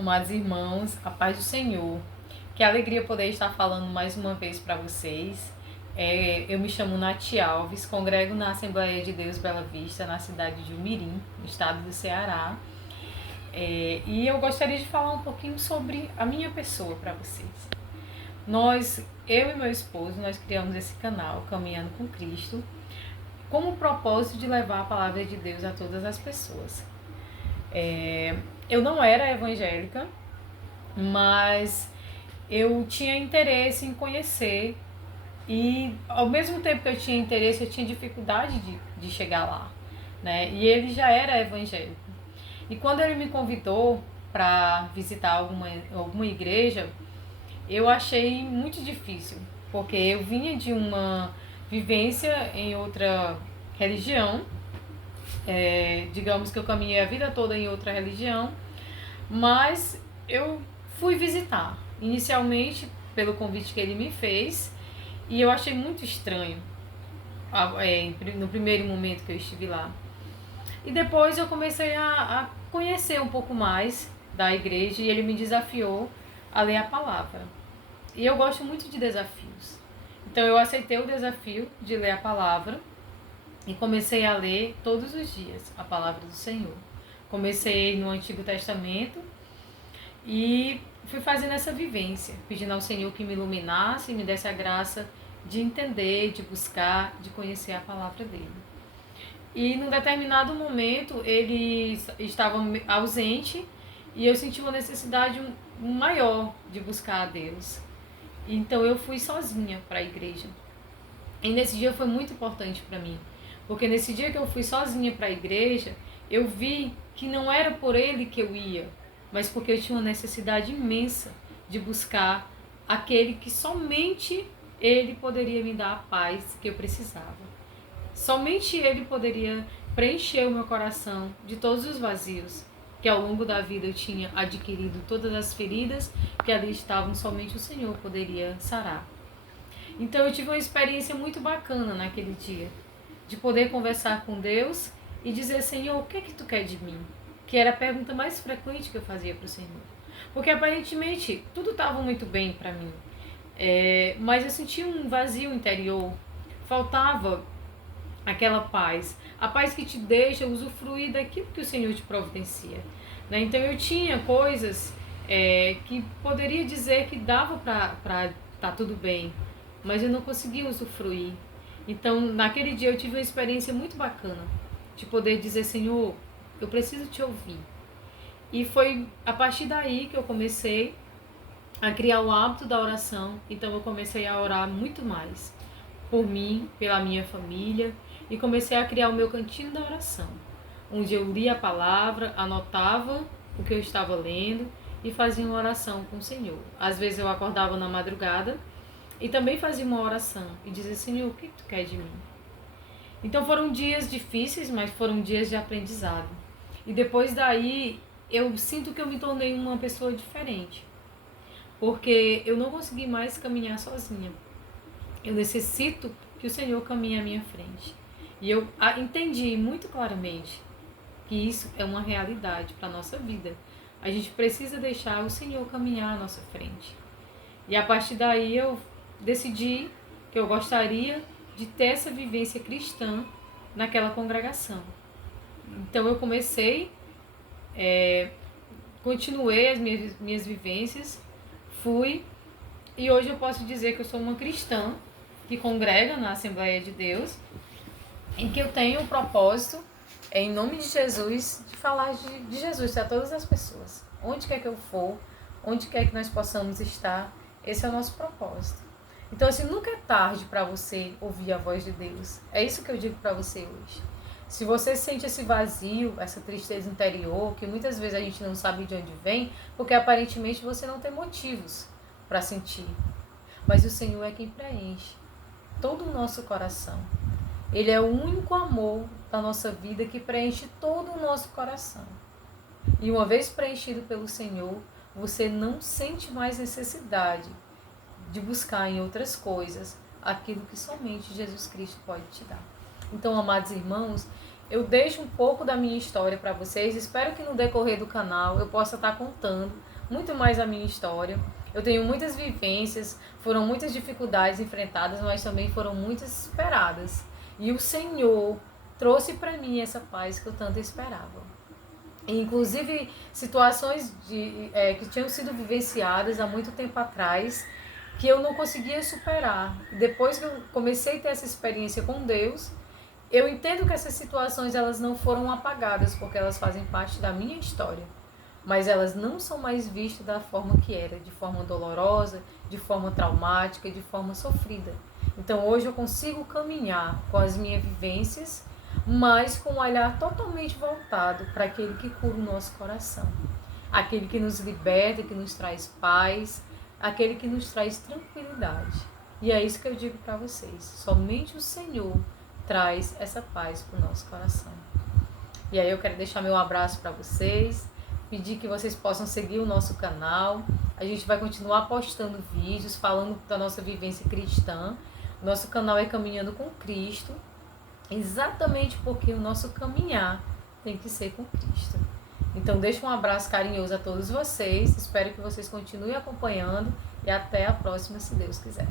Amados irmãos, a paz do Senhor. Que alegria poder estar falando mais uma vez para vocês. Eu me chamo Nath Alves, congrego na Assembleia de Deus Bela Vista, na cidade de Umirim, no estado do Ceará. E eu gostaria de falar um pouquinho sobre a minha pessoa para vocês. Eu e meu esposo, nós criamos esse canal, Caminhando com Cristo, com o propósito de levar a palavra de Deus a todas as pessoas. Eu não era evangélica, mas eu tinha interesse em conhecer e ao mesmo tempo que eu tinha interesse, eu tinha dificuldade de chegar lá, né? E ele já era evangélico. E quando ele me convidou para visitar alguma igreja, eu achei muito difícil, porque eu vinha de uma vivência em outra religião, digamos que eu caminhei a vida toda em outra religião, mas eu fui visitar, inicialmente pelo convite que ele me fez, e eu achei muito estranho no primeiro momento que eu estive lá. E depois eu comecei a conhecer um pouco mais da igreja e ele me desafiou a ler a palavra. E eu gosto muito de desafios. Então eu aceitei o desafio de ler a palavra e comecei a ler todos os dias a palavra do Senhor. Comecei no Antigo Testamento e fui fazendo essa vivência, pedindo ao Senhor que me iluminasse e me desse a graça de entender, de buscar, de conhecer a palavra dele. E num determinado momento ele estava ausente e eu senti uma necessidade maior de buscar a Deus. Então eu fui sozinha para a igreja. E nesse dia foi muito importante para mim, porque nesse dia que eu fui sozinha para a igreja, eu vi que não era por ele que eu ia, mas porque eu tinha uma necessidade imensa de buscar aquele que somente ele poderia me dar a paz que eu precisava. Somente ele poderia preencher o meu coração de todos os vazios que ao longo da vida eu tinha adquirido, todas as feridas que ali estavam, somente o Senhor poderia sarar. Então eu tive uma experiência muito bacana naquele dia, de poder conversar com Deus e dizer: Senhor, o que é que tu quer de mim? Que era a pergunta mais frequente que eu fazia para o Senhor. Porque aparentemente tudo estava muito bem para mim, mas eu sentia um vazio interior, faltava aquela paz, a paz que te deixa usufruir daquilo que o Senhor te providencia, né? Então eu tinha coisas que poderia dizer que dava para estar tudo bem, mas eu não conseguia usufruir. Então naquele dia eu tive uma experiência muito bacana de poder dizer: Senhor, eu preciso te ouvir. E foi a partir daí que eu comecei a criar o hábito da oração. Então eu comecei a orar muito mais por mim, pela minha família, e comecei a criar o meu cantinho da oração, onde eu lia a palavra, anotava o que eu estava lendo e fazia uma oração com o Senhor. Às vezes eu acordava na madrugada e também fazia uma oração e dizia: Senhor, o que tu quer de mim? Então foram dias difíceis, mas foram dias de aprendizado. E depois daí eu sinto que eu me tornei uma pessoa diferente, porque eu não consegui mais caminhar sozinha. Eu necessito que o Senhor caminhe à minha frente. E eu entendi muito claramente que isso é uma realidade para a nossa vida. A gente precisa deixar o Senhor caminhar à nossa frente. E a partir daí eu decidi que eu gostaria de ter essa vivência cristã naquela congregação. Então eu continuei as minhas vivências, fui, e hoje eu posso dizer que eu sou uma cristã que congrega na Assembleia de Deus, em que eu tenho o propósito, em nome de Jesus, de falar de Jesus a todas as pessoas. Onde quer que eu for, onde quer que nós possamos estar, esse é o nosso propósito. Então, assim, nunca é tarde para você ouvir a voz de Deus. É isso que eu digo para você hoje. Se você sente esse vazio, essa tristeza interior, que muitas vezes a gente não sabe de onde vem, porque aparentemente você não tem motivos para sentir. Mas o Senhor é quem preenche todo o nosso coração. Ele é o único amor da nossa vida que preenche todo o nosso coração. E uma vez preenchido pelo Senhor, você não sente mais necessidade de buscar em outras coisas aquilo que somente Jesus Cristo pode te dar. Então, amados irmãos, eu deixo um pouco da minha história para vocês. Espero que no decorrer do canal eu possa estar contando muito mais a minha história. Eu tenho muitas vivências, foram muitas dificuldades enfrentadas, mas também foram muitas superadas. E o Senhor trouxe para mim essa paz que eu tanto esperava. E, inclusive, situações que tinham sido vivenciadas há muito tempo atrás, que eu não conseguia superar. Depois que eu comecei a ter essa experiência com Deus, eu entendo que essas situações elas não foram apagadas, porque elas fazem parte da minha história. Mas elas não são mais vistas da forma que era, de forma dolorosa, de forma traumática, de forma sofrida. Então hoje eu consigo caminhar com as minhas vivências, mas com um olhar totalmente voltado para aquele que cura o nosso coração. Aquele que nos liberta, que nos traz paz, aquele que nos traz tranquilidade. E é isso que eu digo para vocês. Somente o Senhor traz essa paz para o nosso coração. E aí eu quero deixar meu abraço para vocês, pedir que vocês possam seguir o nosso canal. A gente vai continuar postando vídeos falando da nossa vivência cristã. O nosso canal é Caminhando com Cristo, exatamente porque o nosso caminhar tem que ser com Cristo. Então deixo um abraço carinhoso a todos vocês, espero que vocês continuem acompanhando e até a próxima, se Deus quiser.